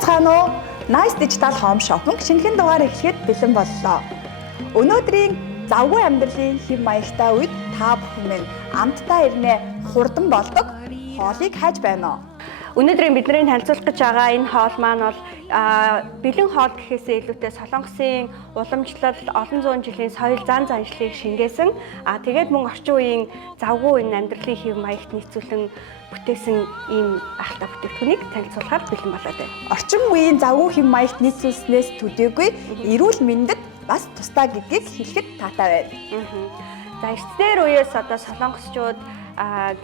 Байцгаана уу? Nice Digital Home Shopping шинэхэн дугаар эхлэхэд бэлэн боллоо. Өнөөдрийн завгүй амьдралын хэв маягтай үед та бүхэн минь амттай ирнэ хурдан болдог хоолыг хайж байна уу? Өнөөдрийн бидний танилцуулах гэж байгаа энэ хоол маань бол бэлэн хоол гэхээсээ илүүтэй Солонгосын уламжлал олон зуун жилийн соёл зан заншлыг шингээсэн. Тэгээд мөн орчин үеийн завгүй энэ амьдралын хэв маягт нийцүүлэн бүтээсэн ийм ахалтай бүтээгдэхүүнийг танилцуулахаар бэлэн болоод байна. Орчин үеийн завгүй хэв маягт нийцүүлснээс төдийгүй эрүүл мэндэд бас тустай гэдгийг хэлэхэд таатай байна. За эртдээр үеэс одоо солонгосчууд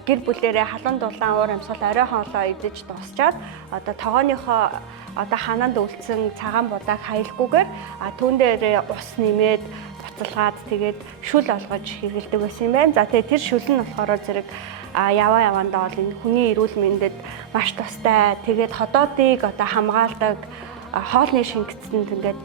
гэр бүлэрээ халуун дулаан уур амьсгал орой хоолоо идэж дуусчаад одоо тогооныхоо одоо ханаанд үлдсэн цагаан будааг хаялгүйгээр түүн дээр ус нэмээд буцалгаад тэгээд шүл олгож хэрэглэдэг байсан юм байна. За тэгээд тэр шүл нь болохоор зэрэг явандаа бол энэ хүний эрүүл мэндэд маш тустай. Тэгээд ходоодыг одоо хамгаалдаг хоолны шингэцэнд ингээд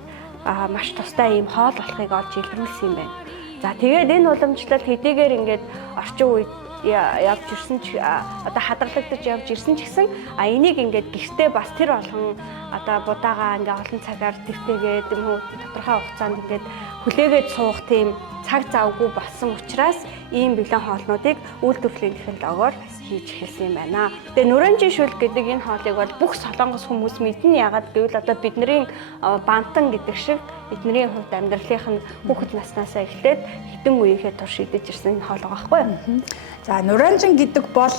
маш тустай ийм хоол болохыг олж илрүүлсэн юм байна. За тэгээд энэ уламжлал хэдийгээр ингээд орчин үед явж ирсэн ч одоо хадгалагдаж явж ирсэн ч гэсэн энийг ингээд гэртээ бас тэр болгон одоо будаагаа ингээд олон цагаар тэртээгээд юм уу тодорхой хугацаанд ингээд хүлээгээд суух тийм цаг завгүй болсон учраас ийм бэлэн хоолнуудыг үйлдвэрлэлийн технологиор хийж эхэлсэн юм байна. Тэгээ нүрэнжин шүл гэдэг энэ хоолыг бол бүх солонгос хүмүүс мэднэ. Ягаад гэвэл одоо бидний бантан гэдэг шиг эдний хувьд амьдралынх нь хүүхэд наснаасаа эхлээд хэдэн үеийнхээ турш идэж ирсэн энэ хоол байгаа байхгүй юу? За нүрэнжин гэдэг бол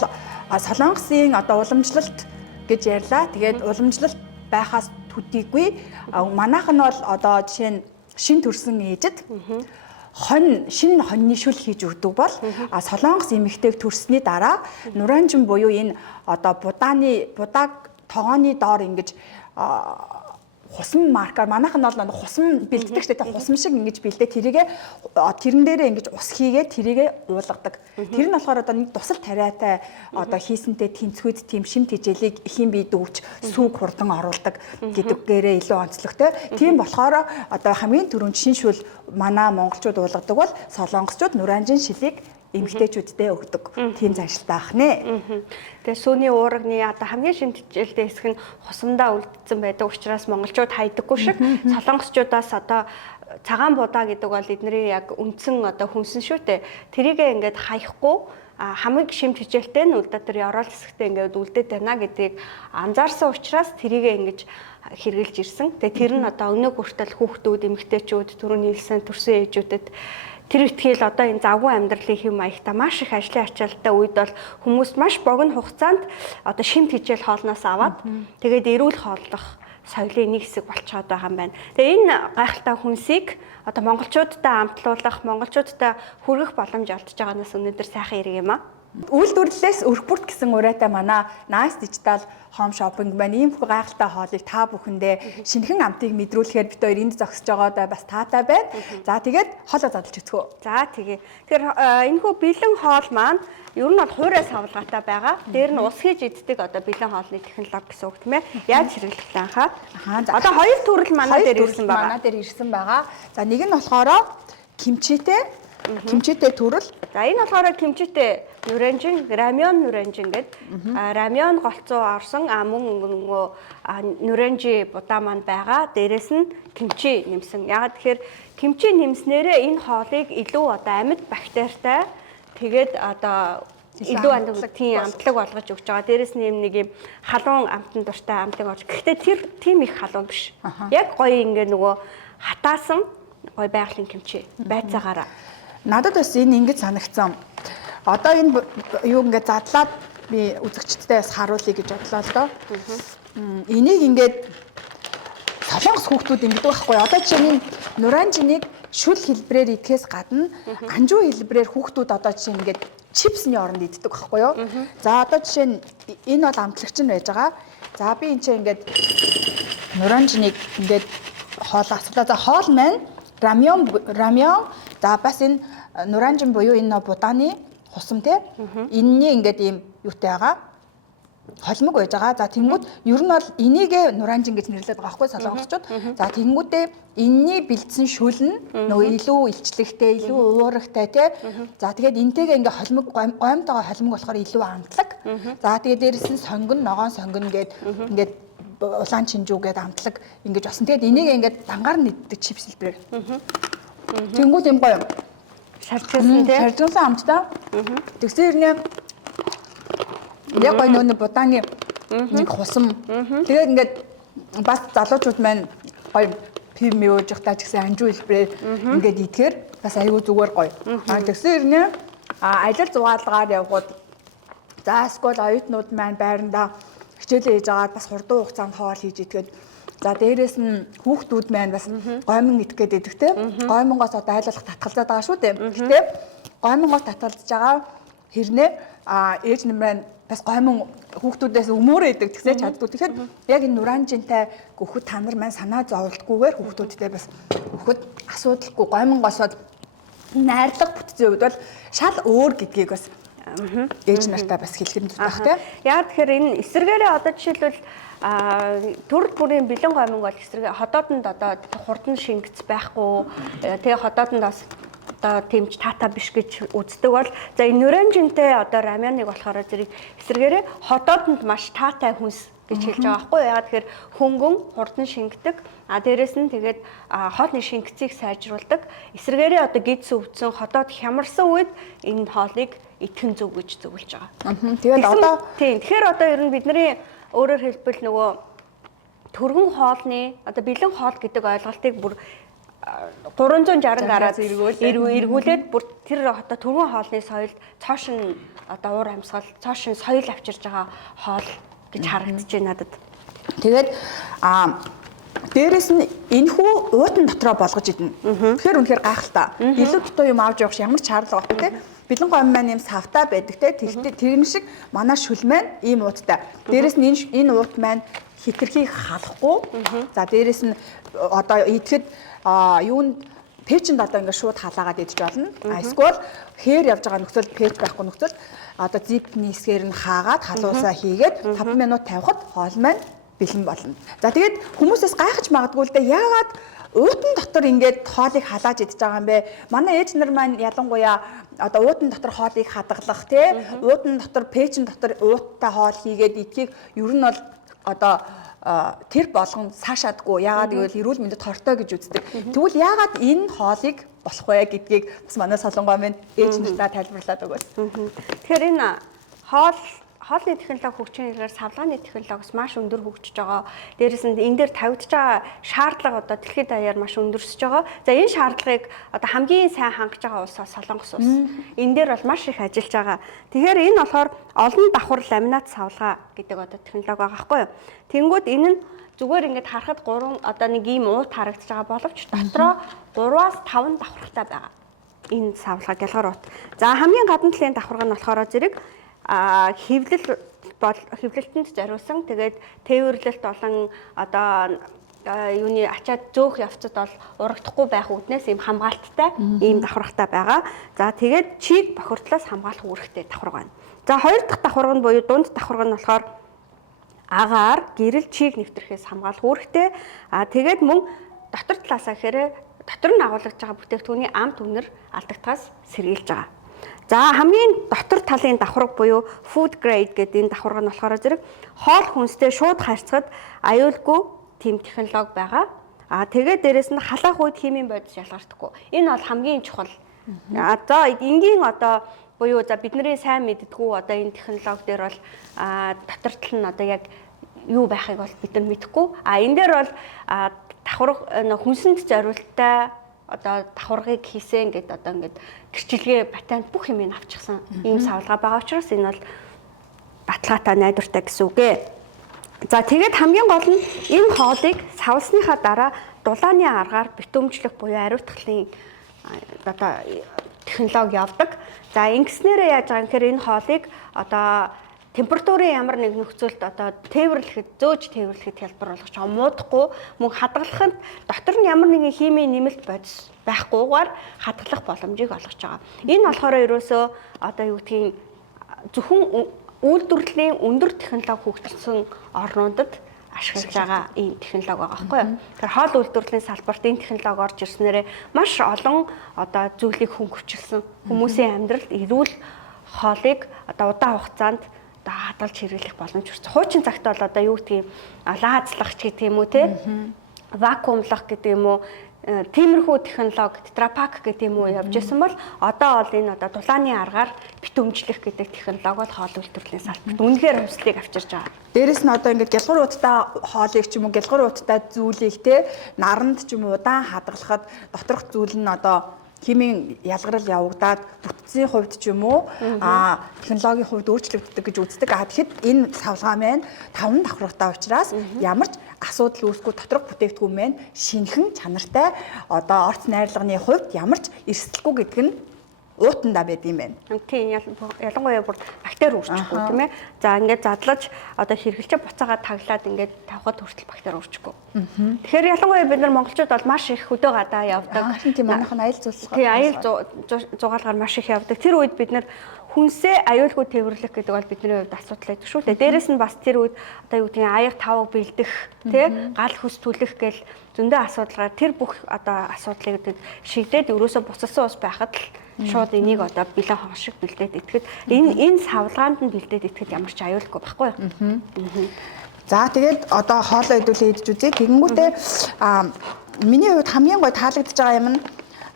солонгосын одоо уламжлалт гэж ярьлаа. Тэгээд уламжлалт байхаас төдийгүй манайх нь бол одоо жишээ нь шин төрсэн ээжэд шинэ хоньны шүл хийж өгдөг бол солонгос эмэгтэйг төрсний дараа нүрэнжин буюу энэ одоо будааг тогооны доор ингэж хусам маркаар манайх нь бол хусам бэлддэг штэ хусам шиг ингэж бэлдээ тэрэн дээрээ ингэж ус хийгээ тэрийгэ уулгадаг. Тэр нь болохоор одоо нэг тусал тариатай одоо хийсэнтэй тэнцвүүд тийм шимт хижээлийг эхийн бие дөвч сүг хурдан оруулдаг гэдэггээрээ илүү онцлогтой. Тийм болохоор одоо хамгийн түрүүнд шин шүл манай монголчууд уулгадаг бол солонгосчууд нүрэнжин шилийг эмэгтэйчүүддээ өгдөг. Тийм заншилтай ах нэ. Тэгээ сүүний уурагны одоо хамгийн шимтгэлтэй хэсэг нь хусамдаа үлдсэн байдаг учраас монголчууд хайдаггүй шиг солонгосчуудаас одоо цагаан будаа гэдэг бол эдний яг үндсэн одоо хүнсэн шүү дээ. Тэрийгээ ингээд хаяхгүй хамгийн шимт хичээлтэй нь үлдээ тэр орол хэсэгтээ ингээд үлдээд байна гэдгийг анзаарсан учраас тэрийгээ ингэж хэрэгжилж ирсэн. Тэгээ тэр нь одоо өнөө хүртэл хүүхдүүд, эмэгтэйчүүд, түрүүний хэлсэн төрсөн ээжүүдэд тэр ихтгэл одоо энэ завгүй амьдралын хэв маягта маш их ажлын ачаалттай үед бол хүмүүс маш богино хугацаанд одоо шимт хичээл хоолноос аваад тэгээд эрүүл хооллох соёлын нэг хэсэг болчиход байгаа юм байна. Тэгээ энэ гайхалтай хүнсийг одоо монголчуудтай амтлуулах, монголчуудтай хүргэх боломж олдож байгаанаас өнөөдөр сайхан ирэг юм аа. Үйлдвэрлэлээс өргөбөрт гэсэн урайтай манай Nice Digital Home Shopping байна. Ийм их гайхалтай хоолыг та бүхэндээ шинэхэн амтыг мэдрүүлэхээр бид хоёр энд зогсож байгаадаа бас таатай байна. За тэгээд хоолоо задлж үзгөө. За тэгээ. Тэгэхээр энэхүү бэлэн хоол маань ер нь бол хуурайс хавлгаатай байгаа. Дээр нь ус хийж иддэг одоо бэлэн хоолны технологи гэсэн үг тийм ээ. Яаж хэрэглэх вэ хаа? Одоо хоёр төрөл манай дээр ирсэн байгаа. За нэг нь болохоор кимчитэй төрөл. За энэ болохоор кимчитэй нүрэнжин, рамён нүрэнжин гэдэг. Рамён голцоо орсон мөн нүрэнжи будаа маань байгаа. Дээрээс нь кимчи нэмсэн. Ягаад тэгэхээр кимчи нэмснээрээ энэ хоолыг илүү одоо амьд бактеритай тэгээд одоо илүү амтлаг болгож өгч байгаа. Дээрээс нь нэг юм халуун амтан дуртай амтлаг болж. Гэхдээ тэр тийм их халуун биш. Яг гоё ингээ нөгөө хатаасан гоё байгалийн кимчи байцаагаараа. Надад бас энэ ингэж санагдсан. Одоо энэ юу ингээд задлаад би үзэгчдтэй бас харуулъя гэж бодлоо л доо. Энийг ингээд солонгос хүүхдүүд ингэдэг байхгүй. Одоо жишээ нь нүрэнжинийг шүл хэлбрээр идэхээс гадна анжуу хэлбрээр хүүхдүүд одоо жишээ нь ингээд чипсний оронд иддэг байхгүй юу? За одоо жишээ нь энэ бол амтлагч нь байж байгаа. За би энэ чинь ингээд нүрэнжинийг ингээд хоолоо асуулаа. За хоол маань рамён за бас энэ нүрэнжин буюу энэ будааны хусам те энэний ингээд ийм юутай байгаа холимог байж байгаа. За тэнгууд ер нь бол энийг нүрэнжин гэж нэрлэдэг байгаа байхгүй солонгосчууд. За тэнгуудээ энэний бэлдсэн шүл нь нөгөө илүү илчлэгтэй, илүү уурагтай те. За тэгээд энтэйгээ ингээ холимог гомтойгоо холимог болохоор илүү амтлаг. За тэгээд дээрэс нь сонгон, ногоон сонгон гээд ингээд улаан чинжүү гэдэг амтлаг ингэж болсон. Тэгээд энийг ингээд дангаар нэгддэг чипс хэлбэрээр. Тэнгүүд юм гоё. Шаржсан тий. Шаржсан амттай. Тэгсэн хэрнээ яг гоё нөө будааны нэг хусам. Тэгээд ингээд бас залуучууд маань гоё пив мэж явахтаа ч гэсэн анжуу хэлбэрээр ингээд идэхээр бас аюу зүгээр гоё. Тэгсэн хэрнээ ажил зугаалгаар явгууд за эсвэл оюутнууд маань байрандаа хичээлээ хийж агаад бас хурдан хугацаанд хоол хийж идгээд за дээрэс нь хүүхдүүд маань бас гомин идэх гээд идэх те. Гомингоос одоо айлуулах татгалзаад байгаа шүү дээ. Гэтэ гомингоос татгалзаж байгаа хэрнээ ээж нь маань бас гомин хүүхдүүдээс өмөөрөө идэг тэгсээ чаддгүй. Тэгэхээр яг энэ нуранжинтай гөхөд та нар маань санаа зовлтгүйгээр хүүхдүүдтэй бас гөхөд асуудалгүй гомингоосоод найрлага бүтцийн үед бол шал өөр гэдгийг бас ээж нартай бас хэлэх нь байх тийм. Яа тэгэхээр энэ эсэргээрээ одоо жишээлбэл төрөл бүрийн бэлэн гоминг бол эсрэг хотоодонд одоо хурдан шингэц байхгүй тэгээ хотоодонд бас одоо тэмч тата биш гэж үздэг бол за энэ нуранжинтэй одоо рамяныг болохоор зэрэг эсрэгээрээ хотоодонд маш таатай хүнс гэж хэлж байгаа байхгүй яа тэгэхээр хөнгөн хурдан шингэдэг дээрэс нь тэгээд хоолны шингэцийг сайжруулдаг эсрэгээрээ одоо гид сүвдсэн хотоод хямарсан үед энэ хоолыг итгэн зөв гэж зөвлөж байгаа. Тэгээд одоо тийм тэгэхээр одоо ер нь бидний өөрөөр хэлбэл нөгөө төргөн хоолны одоо бэлэн хоол гэдэг ойлголтыг бүр 360 гараад эргүүлээд бүр тэр одоо төргөн хоолны соёлд цоош нь одоо уур амьсгал цоош нь соёл авчирж байгаа хоол гэж харагдаж байна надад. Тэгээд дээрэс нь энэхүү уутан дотроо болгож идэнэ. Тэгэхээр үнэхээр гайхалтай. Илүү дутуу юм авч явах ямар ч шаардлага байхгүй тийм. Бэлэн гомн маань юм савтай байдаг те. Тэрэн шиг манай шүл маань ийм ууттай. Дээрэс нь энэ уут маань хитрхийг халахгүй. За дээрэс нь одоо идэхэд юунд пэчэнд одоо ингээд шууд халаагаад идэж болно. Эсвэл хээр явж байгаа нөхцөл пэч байхгүй нөхцөл одоо зипний хэсгээр нь хаагаад халуусаа хийгээд 5 минут тавихад хоол маань бэлэн болно. За тэгээд хүмүүсээс гайхаж магадгүй л дээ яагаад уутан дотор ингээд хоолыг халааж идэж байгаа юм бэ? Манай ээж нар маань ялангуяа одоо уутан дотор хоолыг хадгалах тий уутан дотор пэчэн дотор ууттай хоол хийгээд идхийг ер нь бол одоо тэр болгон цаашаадгүй яагаад гэвэл эрүүл мэндэд хортой гэж үздэг. Тэгвэл яагаад энэ хоолыг болох вэ гэдгийг бас манай солонгоо минь ээж нартаа тайлбарлаад өгөөс. Тэгэхээр энэ хоолны технологи хөгжихийн хэлээр савлгааны технологи маш өндөр хөгжиж байгаа. Дээрээс нь энэ дээр тавигдж байгаа шаардлага одоо дэлхийд даяар маш өндөрсөж байгаа. За энэ шаардлагыг одоо хамгийн сайн хангаж байгаа улс Солонгос улс. Энэ дээр бол маш их ажиллаж байгаа. Тэгэхээр энэ болохоор олон давхар ламинат савлгаа гэдэг одоо технологи байгаа байхгүй юу? Тэнгүүд энэ нь зүгээр ингээд харахад 3 одоо нэг ийм уут харагдаж байгаа боловч дотроо 3-аас 5 давхартай байгаа. Энэ савлгаа гялгар уут. За хамгийн гадна талын давхарга нь болохоор зэрэг хэвлэлтэнд зориулсан тэгээд тээвэрлэлт болон одоо юуны ачаад зөөх явцад бол урагдахгүй байх үүднээс ийм хамгаалттай ийм давхаргатай байгаа. За тэгээд чийг бохирдлоос хамгаалах үүрэгтэй давхарга байна. За хоёр дахь давхарга нь буюу дунд давхарга нь болохоор агаар гэрэл чийг нэвтрэхээс хамгаалах үүрэгтэй. Тэгээд мөн дотор талаасаа гэхээр дотор нь агуулж байгаа бүтээгдэхүүний амт үнэр алдагдахаас сэргийлж байгаа. За хамгийн дотор талын давхарга буюу food grade гэдэг энэ давхарга нь болохоор зэрэг хоол хүнстэй шууд харьцахад аюулгүй тийм технологи байгаа. Тэгээд дээрэс нь халаах үед химийн бодис ялгартахгүй. Энэ бол хамгийн чухал. За энгийн одоо буюу за бидний сайн мэддэггүй одоо энэ технологи дээр бол дотор тал нь одоо яг юу байхыг бол бид нар мэдэхгүй. Энэ дээр бол давхарга хүнсэнд зориулттай одоо давхаргыг хийсэн гэдэг одоо ингээд гэрчилгээ патент бүх юм авчихсан ийм савлгаа байгаа учраас энэ бол баталгаатай найдвартай гэсэн үг ээ. За тэгээд хамгийн гол нь энэ хоолыг савлсныхаа дараа дулааны аргаар битүүмжлэх буюу ариутгалын одоо технологи явдаг. За ингэснээрээ яаж байгаа юм гэхээр энэ хоолыг одоо температурын ямар нэг нөхцөлд одоо тээвэрлэхэд зөөж тээвэрлэхэд хялбар болгож байгаа муудахгүй мөн хадгалахад дотор нь ямар нэгэн химийн нэмэлт бодис байхгүйгээр хадгалах боломжийг олгож байгаа. Энэ болохоор ерөөсөө одоо юу гэдгийг зөвхөн үйлдвэрлэлийн өндөр технологи хөгжсөн орнуудад ашиглаж байгаа ийм технологи байгаа байхгүй юу. Тэгэхээр хоол үйлдвэрлэлийн салбарт энэ технологи орж ирснээрээ маш олон одоо зүйлийг хөнгөвчлсөн хүмүүсийн амьдралд эрүүл хоолыг одоо удаан хугацаанд одоо хадгалж хэрэглэх боломж өгсөн. Хуучин цагт бол одоо юу гэдгийг лаазлагч гэдэг юм уу те вакуумлах гэдэг юм уу тиймэрхүү технологи тетрапак гэдэг юм уу явж исэн бол одоо бол энэ одоо дулааны аргаар бит өмжлөх гэдэг технологи бол хоол үйлдвэрлэлийн салбарт үнэхээр хувьслыг авчирж байгаа. Дээрэс нь одоо ингээд гялгар ууттай хоолыг ч юм уу гялгар ууттай зүйлийг те наранд ч юм уу удаан хадгалахад доторх зүйл нь одоо химийн ялгарл явагдаад бүтцийн хувьд ч юм уу технологийн хувьд өөрчлөгддөг гэж үздэг. Тэгэхэд энэ савлгаа маань 5 давхрагтай учраас ямар ч асуудал үүсгүй доторх бүтээгдэхүүн маань шинэхэн чанартай одоо орц найрлагын хувьд ямар ч эрсдэлгүй гэдэг нь уутанда байд юм байна. Тийм ялангуяа бүр бактери үүсчихгүй тийм ээ. За ингээд задлаж одоо хэрэглэж буцаагаа таглаад ингээд тавхад хүртэл бактери үүсчихгүй. Тэгэхээр ялангуяа бид нар монголчууд бол маш их хөдөө гадаа явдаг. Тийм манайх нь аял зулсгаа. Тийм аял зугаалгаар маш их явдаг. Тэр үед бид нар хүнсээ аюулгүй тээвэрлэх гэдэг бол бидний хувьд асуудал байдаг шүү дээ. Дээрэс нь бас тэр үед одоо юу гэдгийг аяг тавг бэлдэх, тий гал хүс түлэх гэл зөндөө асуудалгаар тэр бүх одоо асуудлыг шийдээд ерөөсө буцалсан ус байхад л шууд энийг одоо бэлэн хон шиг бэлдээд итгэхэд энэ савлгаанд нь бэлдээд итгэхэд ямар ч аюулгүй байхгүй юу. За тэгээд одоо хоолоо идэвхтэй идэж үзье. Тэгэнгүүтээ миний хувьд хамгийн гой таалагдж байгаа юм нь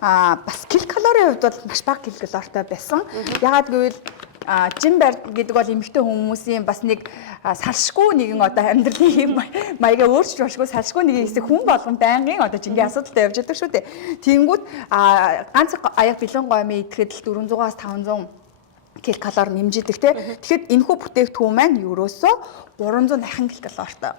бас килокалорийн хувьд бол маш бага килокалортой байсан. Ягаад гэвэл жин барь гэдэг бол эмэгтэй хүмүүсийн бас нэг салшгүй нэгэн одоо амьдралын маягаа өөрчилж болшгүй салшгүй нэг хэсэг хүн болгон байнгын одоо жингийн асуудалтай явж байдаг шүү дээ. Тэнгүүд ганц аяг бэлэн гомын идэхэд л 400-аас 500 килокалори нэмжидэг те. Тэгэхэд энэхүү бүтээгдэхүүн маань ерөөсөө 300 дахин килокалортой.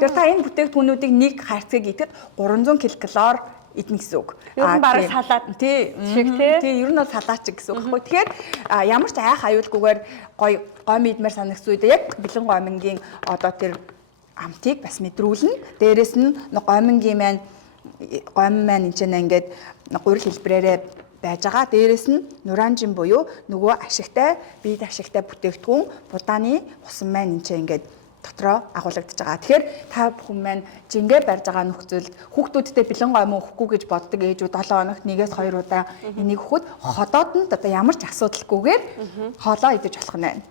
Тэгэхээр та энэ бүтээгдэхүүнүүдийг нэг харьцааг идэхэд 300 килокалори идэх гэсэн үг. Ер нь бараг салаад тий шиг тий. Ер нь бол салаач гэсэн үг байхгүй. Тэгэхээр ямар ч айх аюулгүйгээр гоё гомь идмээр санагц үед яг бэлэн гомингийн одоо тэр амтыг бас мэдрүүлнэ. Дээрэс нь гомингийн гомь маань энэ ч ингээд гурил хэлбрээрээ байж байгаа. Дээрэс нь нуранжин буюу нөгөө ашигтай, биед ашигтай бүтээгдэхүүн будааны усан маань энэ ч ингээд дотроо агуулгадж байгаа. Тэгэхээр та бүхэн маань жингээ барьж байгаа нөхцөлд хүүхдүүдтэй бэлэн гомь өгөхгүй гэж боддог ээжүүд 7 хоногт 1-2 удаа энийг өгөхөд ходоод нь одоо ямар ч асуудалгүйгээр хоолоо идэж болох нь байна.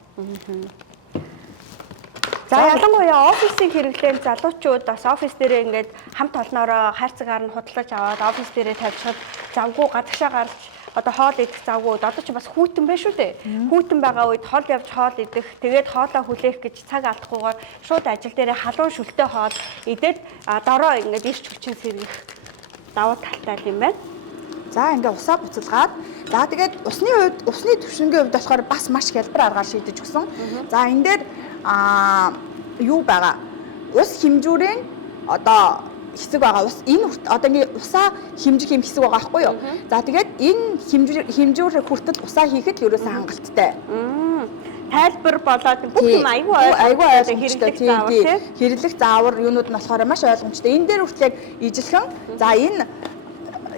За ялангуяа офисын хэрэглээнд залуучууд бас офис дээрээ ингээд хамт олноороо хайрцагаар нь худалдаж аваад офис дээрээ тавьчихад завгүй гадагшаа гарч одоо хоол идэх завгүй одоо ч бас хүйтэн байна шүү дээ. Хүйтэн байгаа үед хол явж хоол идэх, тэгээд хоолоо хүлээх гэж цаг алдахгүйгээр шууд ажил дээрээ халуун шүлтэй хоол идээд дороо ингээд ирч хүчин сэргийх давуу талтай юм байна. За ингээд усаа буцалгаад за тэгээд усны хувьд усны түвшингийн хувьд болохоор бас маш хялбар аргаар шийдэж өгсөн. За энэ дээр юу байгаа? Ус хэмжүүрийн одоо хэсэг байгаа. Ус энэ одоо ингээ усаа хэмжих юм хэсэг байгаа байхгүй юу? За тэгээд энэ хэмжүүр хүртэл усаа хийхэд ерөөсөө хангалттай. Тайлбар болоод бүх юм айгүй ойлгомжтой хэрэглэх заавар юунууд нь болохоор маш ойлгомжтой. Энэ дээр хүртэл яг ижилхэн за энэ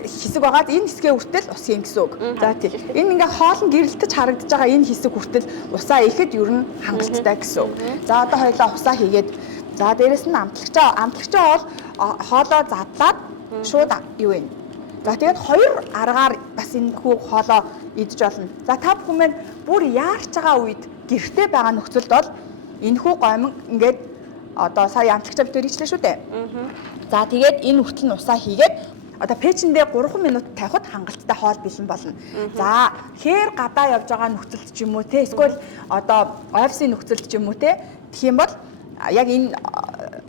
хэсэг байгаад энэ хэсгээ хүртэл ус хийн гэсэн үг. За тийм. Энэ ингээ хоолн гэрэлтэж харагдаж байгаа энэ хэсэг хүртэл усаа ихэд ер нь хангалттай гэсэн үг. За одоо хоёлаа усаа хийгээд за дээрэс нь амтлагчаа бол хоолоо задлаад шууд юу вэ? За тэгээд 2 аргаар бас энэ хүү хоолоо идэж болно. За та бүхэн маань бүр яарч байгаа үед гэртээ байгаа нөхцөлд бол энэ хүү гомн ингээд одоо сая амтлагчаа битээр ичлээ шүү дээ. За тэгээд энэ хүртэл нь усаа хийгээд одоо печэндээ 3 минут тавихад хангалттай хоол бэлэн болно. За хээр гадаа явж байгаа нөхцөлд ч юм уу те эсвэл одоо офисын нөхцөлд ч юм уу те тэгэх юм бол яг энэ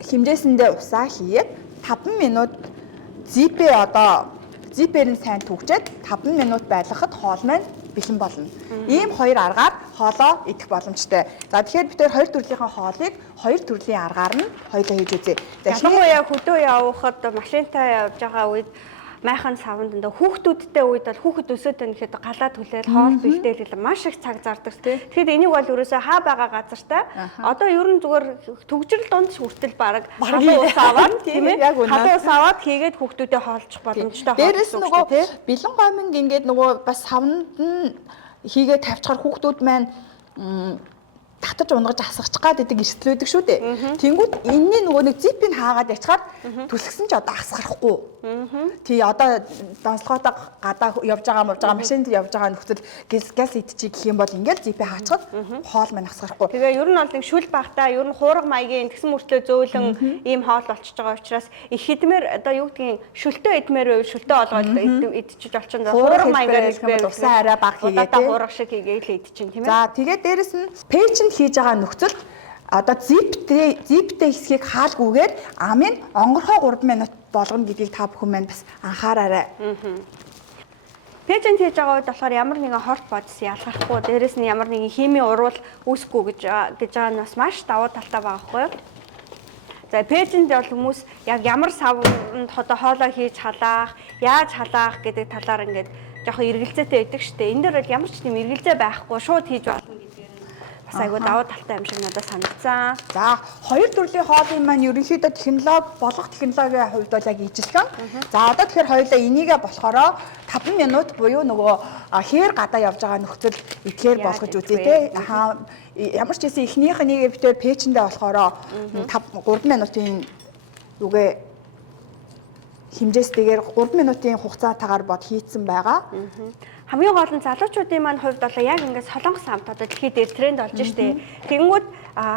хэмжээсэндээ усаа хийгээд 5 минут зипээр нь сайн түгжээд 5 минут байлгахад хоол маань бэлэн болно. Ийм 2 аргаар хоолоо идэх боломжтой. За тэгэхээр бид 2 төрлийн хоолыг 2 төрлийн аргаар нь хоёулаа хийж үзье. Ялангуяа хөдөө явахад машинтай явж байгаа үед майхан савнд энэ хүүхдүүдтэй үед бол хүүхэд өсөөд байна гэхэд галаа түлээл хоол бэлдээл маш их цаг зардаг. Тэгэхэд энийг бол ерөөсөө хаа байгаа газартаа одоо ер нь зүгээр төгжрөл донд хүртэл баг халуун ус аваад тийм ээ халуун ус аваад хийгээд хүүхдүүдэд хоолчих боломжтой хоол. Дээрээс нөгөө бэлэн гоминг ингээд нөгөө бас савнд нь хийгээд тавьчихаар хүүхдүүд маань татаж унгаж асгачих гад идэг эрсдлүүдэг шүү дээ. Тэнгүүд энэний нөгөө нэг зипийг хаагаад ячаар түлхсэн ч одоо асгарахгүй. Тий одоо донслоготой гадаа явж байгаа машинд явж байгаа нөхцөл газ идчихий гэх юм бол ингээд зипийг хаачихад хоол маань асгарахгүй. Тэгээ ер нь бол нэг шүл багтаа ер нь хуурга маягийн тэгсэн мөртлөө зөөлөн ийм хоол болчихж байгаа учраас их хідмээр одоо юу гэдгийг шүлтөө идмээр шүлтөө олгоод идчихэж олчихно. Хуурга маягаар хэлбэл усан арай баг хийгээ тий. Хуурга шиг хийгээ л идчихин тийм ээ. За тэгээд дээрэс нь пэйжэнд хийж байгаа нөхцөлд одоо зиптэй хэсгийг хаалгүйгээр амын онгорхоо 3 минут болгоно гэдгийг та бүхэн маань бас анхаараарай. Пэйжэнд хийж байгаа үед болохоор ямар нэгэн хорт бодис ялгархгүй, дээрэс нь ямар нэгэн химийн урвал үүсэхгүй гэж байгаа нь бас маш давуу талтай байгаа байхгүй юу? За пэйжэнд бол хүмүүс яг ямар савнд одоо хоолоо хийж халаах, яаж халаах гэдэг талаар ингээд жоохон эргэлзээтэй байдаг шүү дээ. Энэ дээр бол ямар ч тийм эргэлзээ байхгүй, шууд хийж болно гэдгээр нь бас айгүй давуу талтай юм шиг надад санагдсан. За хоёр төрлийн хоолын маань ерөнхийдөө технологийн хувьд бол яг ижилхэн. За одоо тэгэхээр хоёулаа энийгээ болохоро 5 минут буюу нөгөө хээр гадаа явж байгаа нөхцөл ихээр болгож үзье те. Ямар ч гэсэн эхнийх нь нэг битээр пэйжэндээ болохоро 3 минутын үгээ хэмжээстэйгээр 3 минутын хугацаатаагаар бод хийцэн байгаа. Хамгийн гол нь залуучуудын маань хувьд бол яг ингээд солонгос хамт одоо дэлхийд дээр тренд болж штэ. Тэгэнгүүт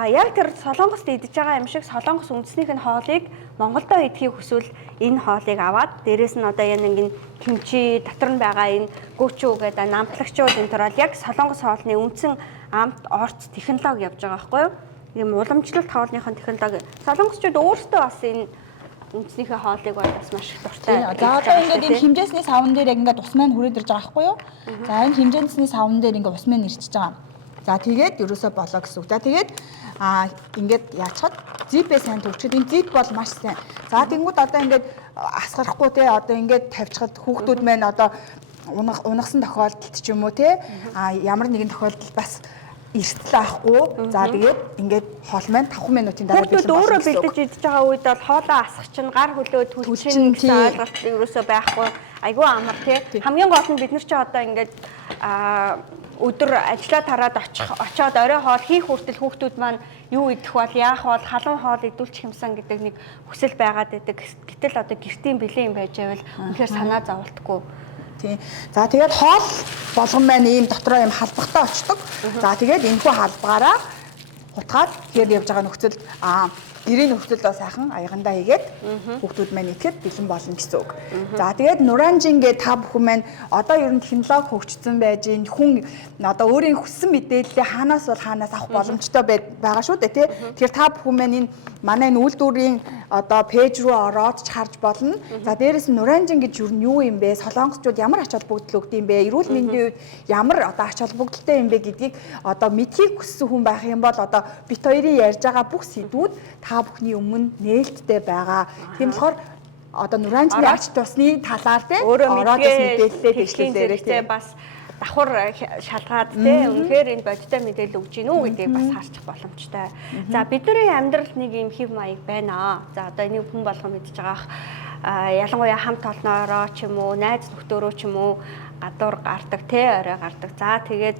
яг тэр солонгост идэж байгаа юм шиг солонгос үндэснийх нь хоолыг Монголдо идэхийг хүсвэл энэ хоолыг аваад дээрэс нь одоо яг нэг кимчи дотор нь байгаа энэ гүүчүү гэдэг намтлагчууд энэ төр бол яг солонгос хоолны үндсэн амт орц технологи явж байгаа байхгүй юу? Ийм уламжлалт хоолныхон технологи. Солонгосчууд өөрсдөө бас энэ үндснийхээ хоолыг бас маш их дуртай. За одоо ингээд энэ хэмжээсний савн дээр яг ингээд ус маань хүрээд ирж байгаа байхгүй юу? За энэ хэмжээсний савн дээр ингээд ус маань ирчихэж байгаа. За тэгээд ерөөсөө болоо гэсэн үг. За тэгээд ингээд яачаад зипээ сайн төвчөд энэ зип бол маш сайн. За тэнгууд одоо ингээд асгарахгүй те одоо ингээд тавьчихад хүүхдүүд маань одоо унагсан тохиолдолд ч юм уу те ямар нэгэн тохиолдолд бас эрсдэл авахгүй. За тэгээд ингээд хоол маань 5 минутын дараа бэлэн болно. Өөрөө бэлдэж идэж байгаа үед бол хоолоо асах чинь гар хөлөө түлчин гэсэн ойлголт ерөөсөө байхгүй. Айгүй амар тий. Хамгийн гол нь бид нар ч одоо ингээд өдөр ажиллаа тараад очиод орой хоол хийх хүртэл хүүхдүүд маань юу идэх бол яах бол халуун хоол идүүлчих юмсан гэдэг нэг хүсэл байгаад байдаг. Гэтэл одоо гэртийн бэлэн юм байж байвал үнэхээр санаа зовлтгүй. Тийм. За тэгээд хоол болгон маань ийм дотроо ийм халбагтай очдог. За тэгээд энэхүү халбагаараа утгаад хээр явж байгаа нөхцөлд гэрийн нөхцөлд бас сайхан аягандаа хийгээд хүүхдүүд маань идэхэд бэлэн болно гэсэн үг. За тэгээд нуранжингээ та бүхэн маань одоо ер нь технологи хөгжсөн байж ин хүн одоо өөрийн хүссэн мэдээллээ хаанаас бол хаанаас авах боломжтой байгаа шүү дээ тий. Тэгэхээр та бүхэн маань энэ манай энэ үйлдвэрийн одоо пэйж руу ороод ч харж болно. За дээрэс нь нуранжин гэж ер нь юу юм бэ? Солонгосчууд ямар ач холбогдол өгд юм бэ? Эрүүл мэндийн үед ямар одоо ач холбогдолтой юм бэ гэдгийг одоо мэдхийг хүссэн хүн байх юм бол одоо бит хоёрын ярьж байгаа бүх сэдвүүд та бүхний өмнө нээлттэй байгаа. Тийм болохоор одоо нуранжны ач тусны талаар те ороод мэдээлэлээ бичлүүлээрэй бас давхар шалгаад те үнэхээр энэ бодиттой мэдээлэл өгч гин үү гэдгийг бас харчих боломжтой. За бидний амьдралд нэг юм хэв маяг байна. За одоо энийг хүн болгон мэдж байгаах ялангуяа хамт олноороо ч юм уу, найз нөхдөөрөө ч юм уу гадуур гардаг те орой гардаг. За тэгээд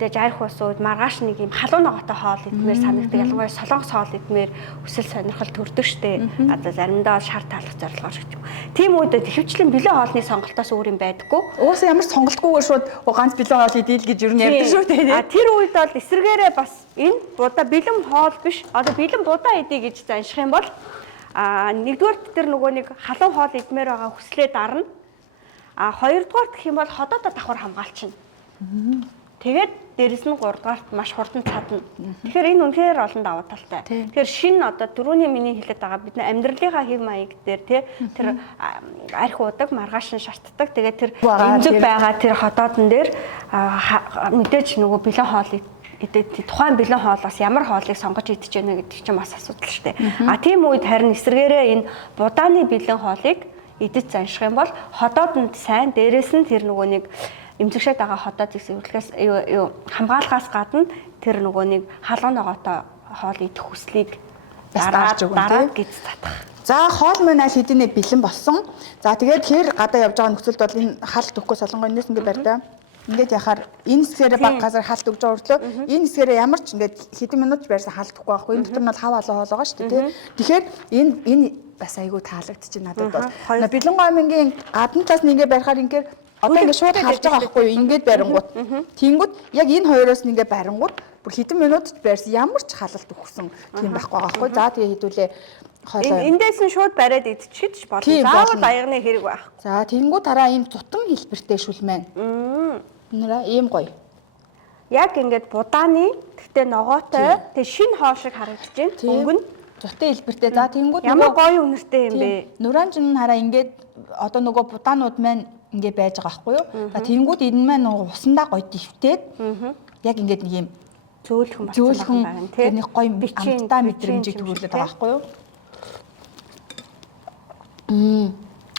мэдээж арх усууд маргааш нэг юм халуун ногоотой хоол идмээр санагддаг. Ялангуяа солонгос хоол идмээр өсөл сонирхол төрдөг штэ. Одоо заримдаа шар таалах зорилгоор гэж юм. Тийм үед ихэвчлэн бэлэн хоолны сонголтоос өөр юм байдаггүй. Уусаа ямар сонголтгүйгээр шууд ганц бэлэн хоол идэл гэж юу ярьдаг шүү дээ. Тэр үед бол эсрэгээрээ бас энэ будаа бэлэн хоол биш. Одоо бэлэн будаа идэ гэж занших юм бол нэгдүгээрт тэр нөгөө нэг халуун хоол идмээр байгаа хүслээ дарна. Хоёрдугаарт гэх юм бол ходоодоо давхар хамгаалчихна. Тэгээд дээрэс нь 3 дугаарт маш хурдан цадна. Тэгэхээр энэ үнэхээр олон давуу талтай. Тэгэхээр шинэ одоо дөрөвний миний хэлээд байгаа бидний амьдралынхаа хэв маяг дээр тэр арх удаг, маргааш нь шартдаг. Тэгээд тэр эмзэг байгаа тэр ходоодн дээр мэдээж нөгөө бэлэн хоол тухайн бэлэн хоолоос ямар хоолыг сонгож идэж яана гэдэг чинь бас асуудал шүү дээ. Тийм үед харин эсрэгээрээ энэ будааны бэлэн хоолыг идэж занших юм бол ходооднд сайн, дээрэс нь тэр нөгөө нэг эмзэгшээд байгаа ходоод зөвлөхөөс хамгаалахаас гадна тэр нөгөө нэг халуун ногоотой хоол идэх хүслийг дараад гэж татах. За хоол маань аль хэдийнэ бэлэн болсон. За тэгээд хэр гадаа явж байгаа нөхцөлд бол энэ халт өгөхгүй солонгоо энэс ингэ барьдаа. ингээд яхаар энэ хэсгээрээ баг газар халт өгж байгаа хүртлөө энэ хэсгээрээ ямар ч ингээд хэдэн минут байрсан халдахгүй байхгүй. Энэ дотор нь бол хав алуу хоол байгаа шүү дээ. Тэгэхээр энэ бас айгүй таалагдчих надад бол. Бэлэн гомингийн гадна талаас нь ингээд барихаар ингээд одоо ингээд шууд харж байгаа байхгүй юу? Ингээд барингууд. Тэнгүүд яг энэ хоёроос нь ингээд барингууд бүр хэдэн минутд байрсан ямар ч халалт өгсөн тийм байхгүй байгаа байхгүй. За тэгээ хэдүүлээ хоолой. Эндээс нь шууд бариад идчихэж ч болно. Заавал аягны хэрэг байх. За тэнгүүд тараа ийм тутам хэлбэртэй шүлмэн. Нэрээ ийм гоё. Яг ингээд будааны тэгтээ ногоотой тэг шинэ хоол шиг харагдаж байна. Өнгө нь зутын хэлбэртэй. За тэнгүүд ямар гоё үнэртэй юм бэ? Нуранжин хараа ингээд одоо нөгөө будаанууд маань ингээд байж байгаа байхгүй юу? За тэнгүүд энэ маань нөгөө усандаа гоё дэвтээд яг ингээд нэг юм зөөлхөн байна тийм. Нэг гоё амттай мэдрэмжийг төрүүлээд байгаа байхгүй юу?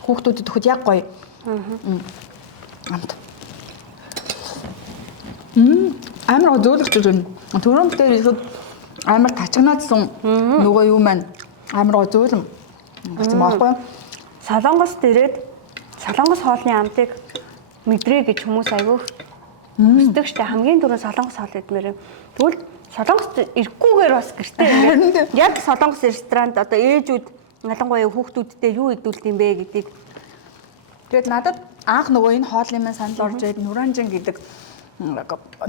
Хүүхдүүдэд өгөхөд яг гоё. Амт. Амар зөөлөгч байна. Төрөмт дээр ихэд амар тачигнаадсан нөгөө юу маань амар зөөлөн гэсэн байхгүй юу? Солонгос дээрээд солонгос хоолны амтыг мэдрээ гэж хүмүүс аягүй хүсдэг штэ. Хамгийн түрүү солонгос хоол идмээр. Тэгвэл солонгост ирэхгүйгээр бас гэртээ ингээд яг солонгос ресторанд одоо ээжүүд ялангуяа хүүхдүүдтэй юу идүүлт юм бэ гэдгийг. Тэгээд надад анх нөгөө энэ хоолны маань санал орж ирээд Нуранжин гэдэг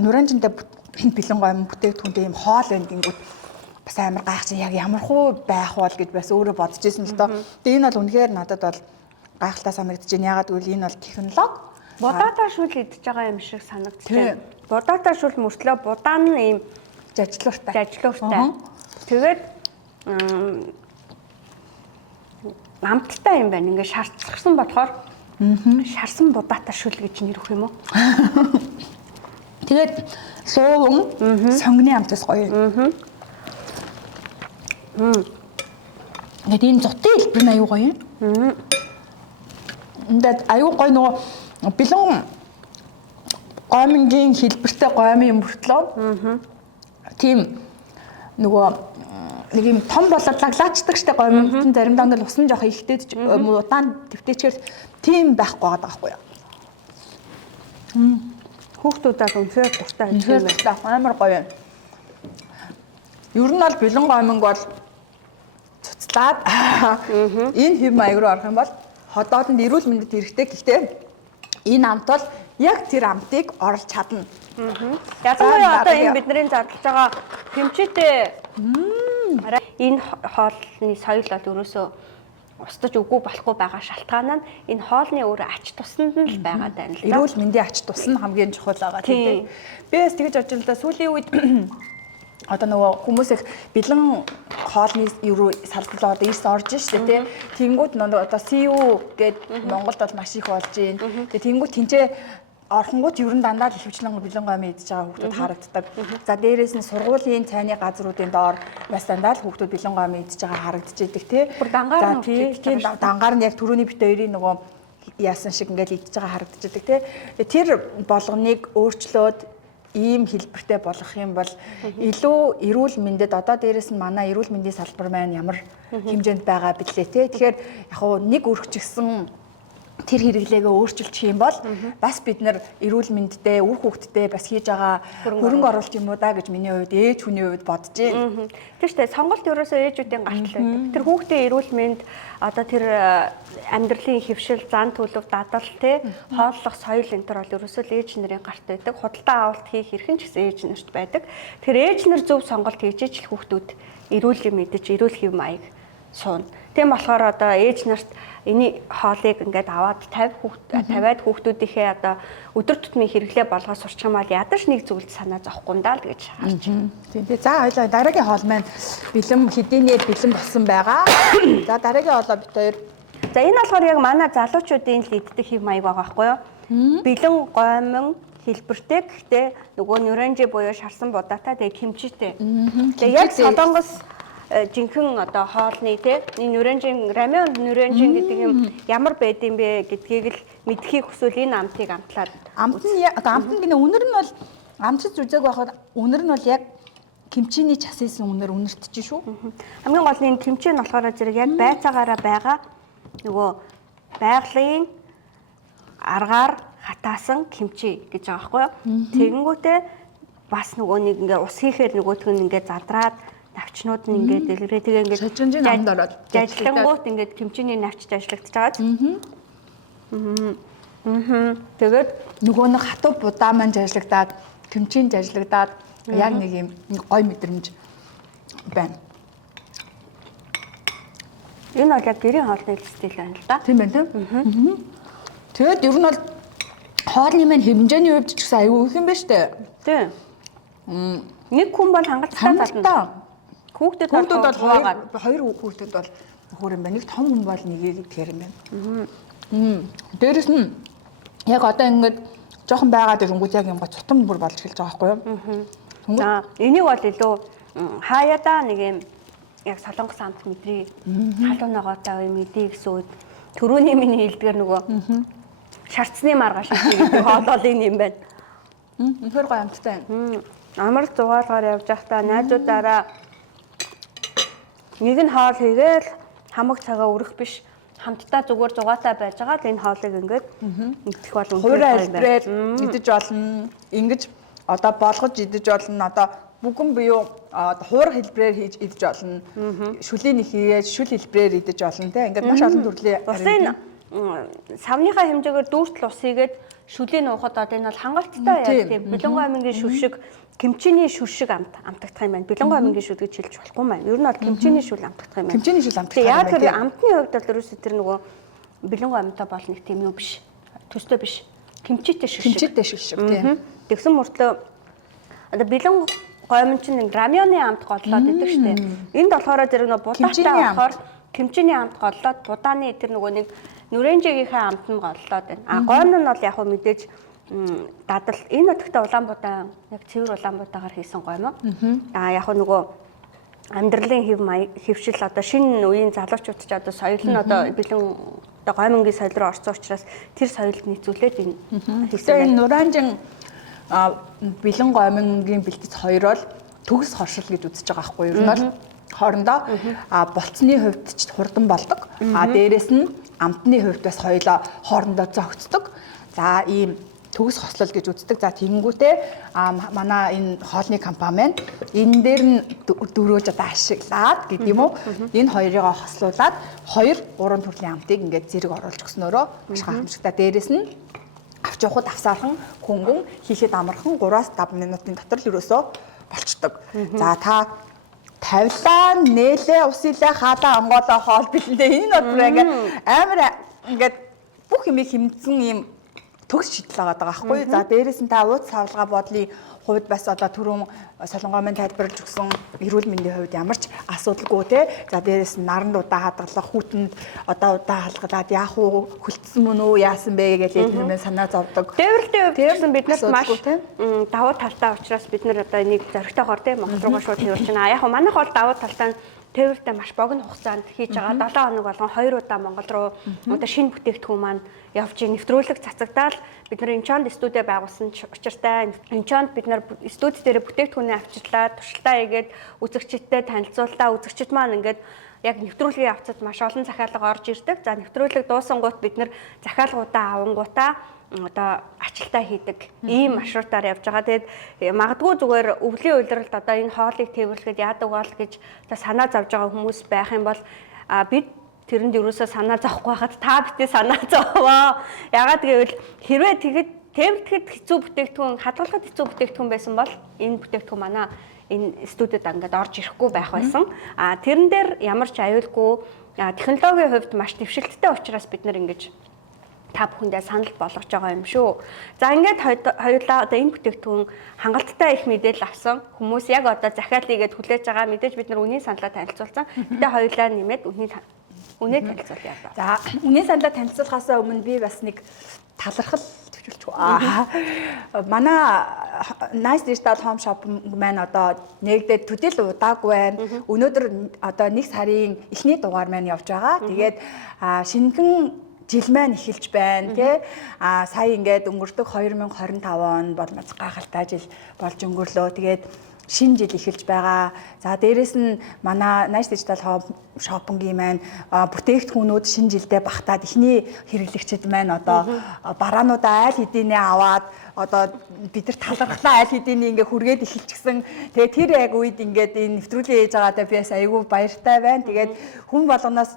Нуранжинтай бэлэн гомин бүтээгдэхүүнтэй юм хоол байна гингүүд бас амар гайхаж яг ямар хуу байх бол гэж бас өөрөө бодож ирсэн л доо. Тэгээд энэ бол үнэхээр надад бол гайхалтай санагдаж байна. Ягаад гэвэл энэ бол технологи. Будаатай шүл идж байгаа юм шиг санагдаж байна. Будаатай шүл мөртлөө будаан нь ийм жажлууртай. Тэгээд амттай юм байна. Ингээ шарцсан болохоор шарсан будаатай шүл гэж нэр өгөх юм уу? Тэгээд суун сонгоны амтас гоё. Тэгээд энэ зутын хэлбэр нь аюу гоё юм. Энд аюу гоё нөгөө бэлэн гомингийн хэлбэртэй гомын мөртлөө тийм нөгөө нэг юм том болоод лаглаачдаг штэ гомин заримдаа нь усан жоох ихтэй удаан твтэйчээр тийм байхгүй байгаа байхгүй юу? Хүүхдүүдээ үнэхээр дуртай юм байна. Амар гоё. Ер нь бол бэлэн гоминг бол цуцлаад энэ хэв маяг руу орох юм бол ходоодонд эрүүл мэндэд хэрэгтэй. Гэхдээ энэ амт бол яг тэр амтыг оруулж чадна. Ядангуяа одоо энэ бидний зарлж байгаа тэмчээтэй энэ хоолны соёл бол ерөөсөө устж үгүй болохгүй байгаа шалтгаан нь энэ хоолны өөр ач тусанд нь л байгаа даа л да. Эрүүл мэндийн ач тус нь хамгийн чухал байгаа тийм. Би бас тэгж бодож байна л да. Сүүлийн үед одоо нөгөө хүмүүс их бэлэн хоолны юу салбар одоо эрс орж штэ тийм. Тэнгүүд нөгөө одоо CU гээд Монголд бол маш их болж байна. Тэгээ тэнгүүд тэнцээ орхонгууд ер нь дандаа л ихэвчлэн бэлэн гомын идж байгаа хүүхдүүд харагддаг. За дээрээс нь сургуулийн цайны газруудын доор бас дандаа л хүүхдүүд бэлэн гомын идж байгаа харагдчихэдэг тий. Дангаар нь тийм дангаар нь яг түрүүний бит хоёрын нөгөө яасан шиг ингээл идж байгаа харагдчихэдэг тий. Тэр болгоныг өөрчлөөд ийм хэлбэртэй болгох юм бол илүү эрүүл мэндэд одоо дээрээс нь манай эрүүл мэндийн салбар маань ямар хэмжээнд байгаа билээ тий. Тэгэхээр яг хуу нэг өргөжсөн тэр хэрэглээгээ өөрчилчих юм бол бас бид нар эрүүл мэндтэй, үр хүүхдтэй бас хийж байгаа хөрөнгө оруулалт юм уу да гэж миний хувьд ээж хүний хувьд бодож байна. Тийм шүү дээ. Сонголт ерөөсөө ээжүүдийн гартал байдаг. Тэр хүүхдийн эрүүл мэнд одоо тэр амьдралын хэвшил, зан төлөв, дадал те хооллох соёл энэ төр бол ерөөсөө ээж нарын гарт байдаг. Худалдаа авалт хийх хэрхэн ч гэсэн ээж нарт байдаг. Тэр ээж нар зөв сонголт хийж ич хүүхдүүд эрүүл юм мэдэж, эрүүл хэв маяг суuna. Тийм болохоор одоо ээж нарт энэ хоолыг ингээд аваад тавиад хүүхдүүдийнхээ одоо өдөр тутмын хэрэглээ болгоо сурчих юм бол ядаж нэг зүйлд санаа зовхгүй даа л гэж харж байна. Тийм тийм. За хоёлаа дараагийн хоол маань бэлэн хэдийнээр бэлэн болсон байгаа. За дараагийн хоолоо бит хоёр. За энэ болохоор яг манай залуучуудын л иддэг хэв маяг байгаа байхгүй юу? Бэлэн гомон хэлбэртэй гэхдээ нөгөө нуранжи буюу шарсан будаатай тэгээ кимчитэй. Тэгээ яг солонгос жинхэнэ одоо хоолны тий энэ нуранжин рамен нуранжин гэдэг юм ямар байд юм бэ гэдгийг л мэдхийг хүсвэл энэ амтыг амтлаад амт нь одоо амт нь гинэ үнэр нь бол амтч үзег байхад үнэр нь бол яг кимчиний часээсэн үнэр үнэртэж шүү. Хамгийн гол нь энэ кимчи нь болохоор зэрэг яг байцаагаараа байгаа нөгөө байгалийн аргаар хатаасан кимчи гэж байгаа байхгүй юу. Тэгэнгүүтээ бас нөгөө нэг ингээ ус хийхээр нөгөөх нь ингээ задраад навчнууд нь ингээ дэлгэрээ тэгээ ингээ сожинжийн амд ороод жажлангууд ингээ кимчиний навчж ажиллагдаж байгаа. Тэгээд нөгөө нэг хатуу будаа маань жажлагдаад кимчин жажлагдаад яг нэг юм гой мэдрэмж байна. Энэ бол яг гэрийн хоолны стил байна л да. Тийм байна тийм. Тэгээд ер нь бол хоолны маань хэмжээний хувьд ч гэсэн аюу их юм байна штэ. Тийм. Нэг хүн бол хангалттай тална. Хүүхдүүд бол хоёр хүүхдүүд бол хөөр юм байна. Нэг том хүн бол нэгийг тэр юм байна. Дээрэс нь яг одоо ингээд жоохон байгаад ирэнгүүт яг юм го цутам бүр болж эхэлж байгаа байхгүй юу? За энийг бол илүү хаяада нэг юм яг солонгос амт мэдрий халуун ногоотой үе мэдээ гэсэн үед төрөний миний хэлдгээр нөгөө шарцны маргааш гэдэг хоолол энэ юм байна. Үнэхээр гоё амттай байна. Амар зугаалгаар явж байхдаа найзуудаараа нэг нь хоол хийгээл хамаг цагаа өрөх биш хамтдаа зүгээр зугаатай байж байгаа л энэ хоолыг ингээд идэх бол хувираа хэлбэрээр идэж болно. Ингэж одоо болгож идэж болно. Одоо бүгэн буюу хуур хэлбэрээр хийж идэж болно. Шүлээний хийгээд шүл хэлбэрээр идэж болно. Тэ ингээд маш олон төрлийн усын савныхаа хэмжээгээр дүүртэл ус хийгээд шүлийг уухад одоо энэ бол хангалттай яг тийм Бэлэнгуй аймгийн шүл шиг кимчиний шүл шиг амтагдах юм байна. Бэлэнгуй аймгийн шүл гэж хэлж болохгүй маань. Ер нь бол кимчиний шүл амтагдах юм байна. Кимчиний шүл амтагдах юм байна. Яг тэр амтны хувьд бол ерөөсөө тэр нөгөө Бэлэнгуй аймтай бол нэг тийм юм биш. Төстэй биш. Кимчитэй шүл шиг. Кимчитэй шүл шиг тийм. Тэгсэн мөртлөө одоо Бэлэнгуй аймын чинь нэг рамёны амт голлоод идэг штеп. Энд болохоор тэр нөгөө будаатай болохоор кимчиний амт голлоод будааны тэр нөгөө нэг нүрэнжигийнхээ амт нь голлоод байна. А гойн нь бол яг хөө мэдээж дадал энэ нутагтаа Улаанбаатар яг цэвэр Улаанбаатараар хийсэн гойн. А яг хөө нөгөө амьдралын хэвшил одоо шинэ үеийн залуучууд ч одоо соёл нь одоо бэлэн одоо гоймонгийн соёл руу орсон учраас тэр соёлд нийцүүлээд энэ хийсэн. Энэ нуранжин бэлэн гоймонгийн бэлтгэц хоёр бол төгс хоршил гэж үзэж байгаа байхгүй юу? Ер нь бол хоорондоо болцсны хувьд ч хурдан болдог. Дээрэс нь амтны хувьд бас хоёулаа хоорондоо зөгцдөг. За ийм төгс хослол гэж үздэг. За тэгэнгүүтээ манай энэ хоолны компани маань энэ дээр нь дөрөөж одоо ашиглаад гэдэг юм уу? Энэ хоёрыг хослуулад 2-3 төрлийн амтыг ингээд зэрэг оруулж өгснөөрөө маш гайхамшигтай. Дээрэс нь авч явахад авсаархан хөнгөн хийхэд амархан 3-5 минутын дотор л ерөөсөө болчдөг. За та тавилаа, нээлээ, усилаа, хаалаа, онгоолоо хоол бэлэндээ энэ нь бол ингээд амар ингээд бүх юм хэмнэн юм төгс шийдэл байгаа байхгүй юу? За дээрээс нь та ууц савлгаа бодлын хувьд бас одоо түрүүн солонгой маань тайлбарлаж өгсөн эрүүл мэндийн хувьд ямар ч асуудалгүй те. За дээрээс нь наранд удаа хадгалах, хүүтэнд одоо удаа халгалаад яах уу, хөлтсөн мөн үү, яасан бэ гэж эдгээр санаа зовдөг. Тээвэрлтийн хувьд гэсэн бид нарт маш давуу талтай учраас бид нар одоо энийг зоригтойгоор те Монгол руугаа шууд хөвөрч байна. Яг нь манайх бол давуу талтай нь тээвэрлтээ маш богино хугацаанд хийж байгаа. 7 хоног болгон 2 удаа Монгол руу одоо шинэ бүтээгдэхүүн маань явж нэвтрүүлэг цацагдаал бид нар Инчонд студи байгуулсан учиртай Инчонд бид нар студи дээр бүтээгдэхүүнээ авчирлаа, туршилтаа хийгээд үзэгчдтэй танилцууллаа. Үзэгчд маань ингээд яг нэвтрүүлгийн явцад маш олон захиалга орж ирдэг. За нэвтрүүлэг дуусангууд бид нар захиалгуудаа авангуудаа одоо ачилтаа хийдэг ийм маршрутаар явж байгаа. Тэгээд магадгүй зүгээр өвлийн уйлралд одоо энэ хоолыг тээвэрлэхэд яадаг бол гэж санаа зовж байгаа хүмүүс байх юм бол бид тэрэнд ерөөсөө санаа зовхгүй байхад та битээ санаа зовоо. Ягаад гэвэл хэрвээ тэгэд тээвэрлэхэд хэцүү бүтээгдэхүүн, хадгалахад хэцүү бүтээгдэхүүн байсан бол энэ бүтээгдэхүүн манай энэ студид ингээд орж ирэхгүй байх байсан. Тэрэн дээр ямар ч аюулгүй технологийн хувьд маш дэвшилттэй учраас бид нар ингэж та бүхэндээ санал болгож байгаа юм шүү. За ингээд хоёулаа одоо энэ бүтээгдэхүүн хангалттай их мэдээлэл авсан хүмүүс яг одоо захиал хийгээд хүлээж байгаа. Мэдээж бид нар үнийн саналаа танилцуулсан. Гэтэ хоёулаа нэмээд үнээ танилцуулъя. За үнийн саналаа танилцуулахаас өмнө би бас нэг талархал төвчүүлчих. Манай Nice Digital Home Shop маань одоо нэгдээд төдийл удаагүй байна. Өнөөдөр одоо 1 сарын эхний дугаар маань явж байгаа. Тэгээд шинэхэн жил маань эхэлж байна тий. Сая ингээд өнгөрдөг 2025 он бол маш гайхалтай жил болж өнгөрлөө. Тэгээд шинэ жил эхэлж байгаа. За дээрэс нь манай Nice Digital Shop-ийн маань бүтээгдэхүүнүүд шинэ жилдээ багтаад эхний хэрэглэгчид маань одоо бараануудаа аль хэдийнэ аваад одоо бид нар талархлаа аль хэдийнэ ингээ хүргээд эхэлчихсэн. Тэгээ тэр яг үед ингээд энэ нэвтрүүлгээ хийж байгаадаа би бас айгүй баяртай байна. Тэгээд хүн болгоноос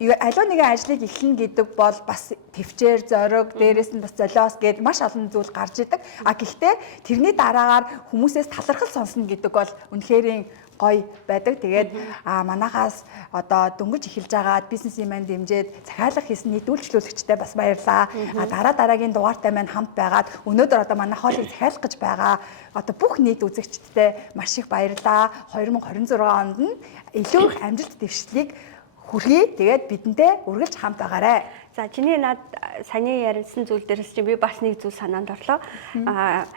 аливаа нэгэн ажлыг эхлэн гэдэг бол бас төвчээр зориг, дээрээс нь бас золиос гээд маш олон зүйл гарч идэг. Гэхдээ тэрний дараагаар хүмүүсээс талархал сонсно гэдэг бол үнэхээр гоё байдаг. Тэгээд манайхаас одоо дөнгөж эхэлж байгаа бизнесийн маань дэмжиж захиалга хийсэн нийт үйлчлүүлэгчтэй бас баярлаа. Дараагийн дугаартай маань хамт байгаад өнөөдөр одоо манай хоолыг захиалах гэж байгаа одоо бүх нийт үзэгчдтэй маш их баярлаа. 2026 онд нь илүү их амжилт дэвшлийг хүргэе. Тэгээд бидэнтэй үргэлж хамт байгаарай. За чиний над саяны ярьсан зүйл дээрс чинь би бас нэг зүйл санаанд орлоо.